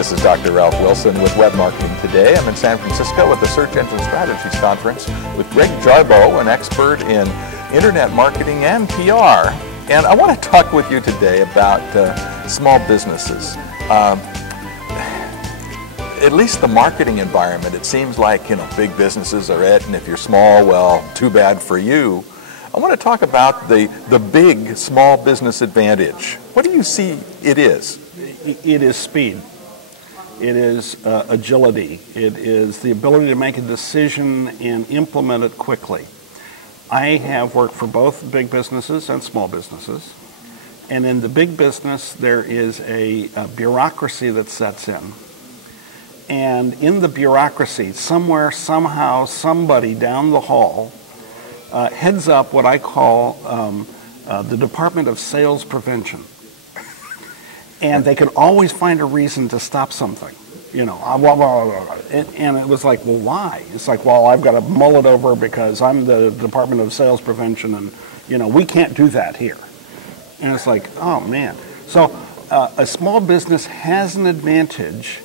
this is Dr. Ralph Wilson with Web Marketing Today. I'm in San Francisco at the Search Engine Strategies Conference with Greg Jarboe, an expert in internet marketing and PR. And I want to talk with you today about small businesses. At least the marketing environment, it seems like, big businesses are it, and if you're small, well, too bad for you. I want to talk about the big small business advantage. What do you see it is? It is speed. It is agility. It is the ability to make a decision and implement it quickly. I have worked for both big businesses and small businesses. And in the big business, there is a bureaucracy that sets in. And in the bureaucracy, somewhere, somehow, somebody down the hall heads up what I call the Department of Sales Prevention. And they can always find a reason to stop something, and it was like, well, why? It's like, well, I've got to mull it over because I'm the Department of Sales Prevention, and we can't do that here. And it's like, oh man. So a small business has an advantage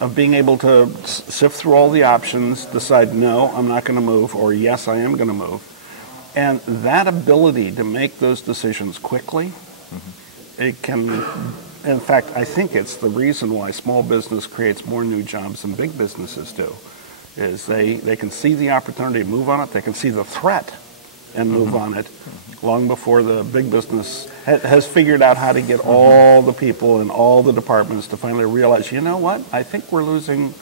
of being able to sift through all the options, decide, no, I'm not going to move, or yes, I am going to move. And that ability to make those decisions quickly, it can. In fact, I think it's the reason why small business creates more new jobs than big businesses do, is they can see the opportunity to move on it, they can see the threat and move on it long before the big business has figured out how to get all the people in all the departments to finally realize, you know what, I think we're losing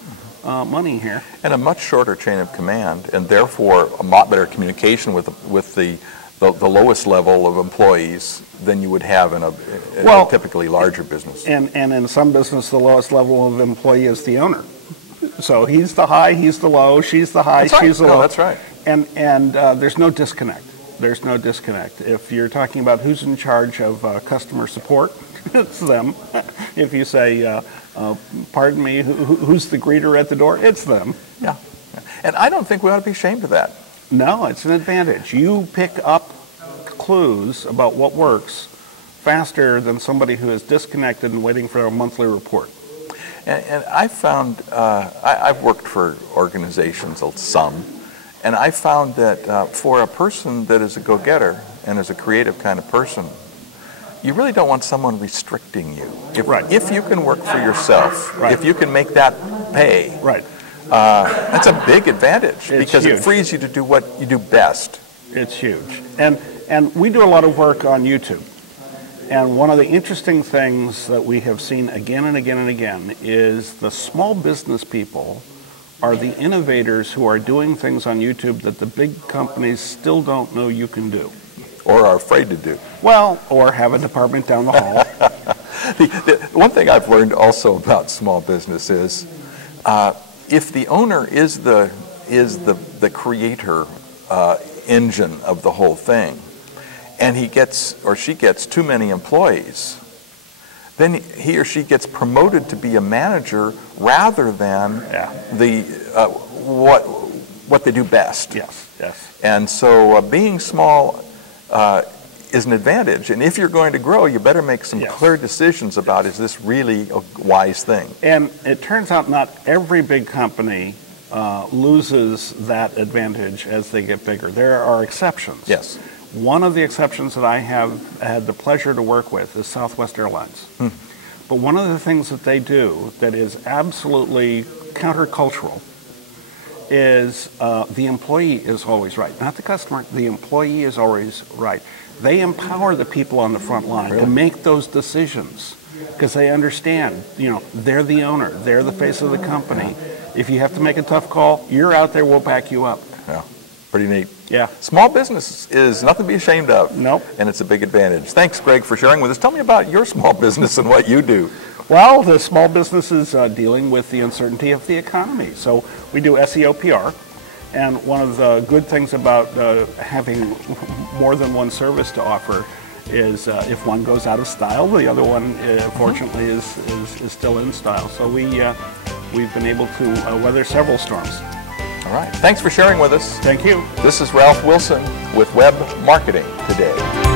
money here. And a much shorter chain of command, and therefore a lot better communication with the lowest level of employees than you would have in a typically larger business. And in some business, the lowest level of employee is the owner. So he's the high, he's the low, she's the high, she's the low. That's right. And there's no disconnect. There's no disconnect. If you're talking about who's in charge of customer support, it's them. If you say, pardon me, who's the greeter at the door, it's them. Yeah. And I don't think we ought to be ashamed of that. No, it's an advantage. You pick up clues about what works faster than somebody who is disconnected and waiting for a monthly report. And I found, I've worked for organizations, some, and I found that for a person that is a go-getter and is a creative kind of person, you really don't want someone restricting you. If you can work for yourself, if you can make that pay, that's a big advantage because it frees you to do what you do best. It's huge. And we do a lot of work on YouTube. And one of the interesting things that we have seen again and again and again is the small business people are the innovators who are doing things on YouTube that the big companies still don't know you can do. Or are afraid to do. Well, or have a department down the hall. The one thing I've learned also about small business is if the owner is the creator engine of the whole thing, and he gets or she gets too many employees, then he or she gets promoted to be a manager rather than what they do best. Yes. And so being small is an advantage. And if you're going to grow, you better make some clear decisions about, is this really a wise thing? And it turns out not every big company loses that advantage as they get bigger. There are exceptions. Yes. One of the exceptions that I have had the pleasure to work with is Southwest Airlines. But one of the things that they do that is absolutely countercultural is the employee is always right. Not the customer, the employee is always right. They empower the people on the front line to make those decisions because they understand, they're the owner, they're the face of the company. If you have to make a tough call, you're out there, we'll back you up. Yeah, pretty neat. Yeah. Small business is nothing to be ashamed of. Nope. And it's a big advantage. Thanks, Greg, for sharing with us. Tell me about your small business and what you do. Well, the small business is dealing with the uncertainty of the economy. So we do SEO-PR. And one of the good things about having more than one service to offer is if one goes out of style, the other one, fortunately, is still in style. So we've been able to weather several storms. All right. Thanks for sharing with us. Thank you. This is Ralph Wilson with Web Marketing Today.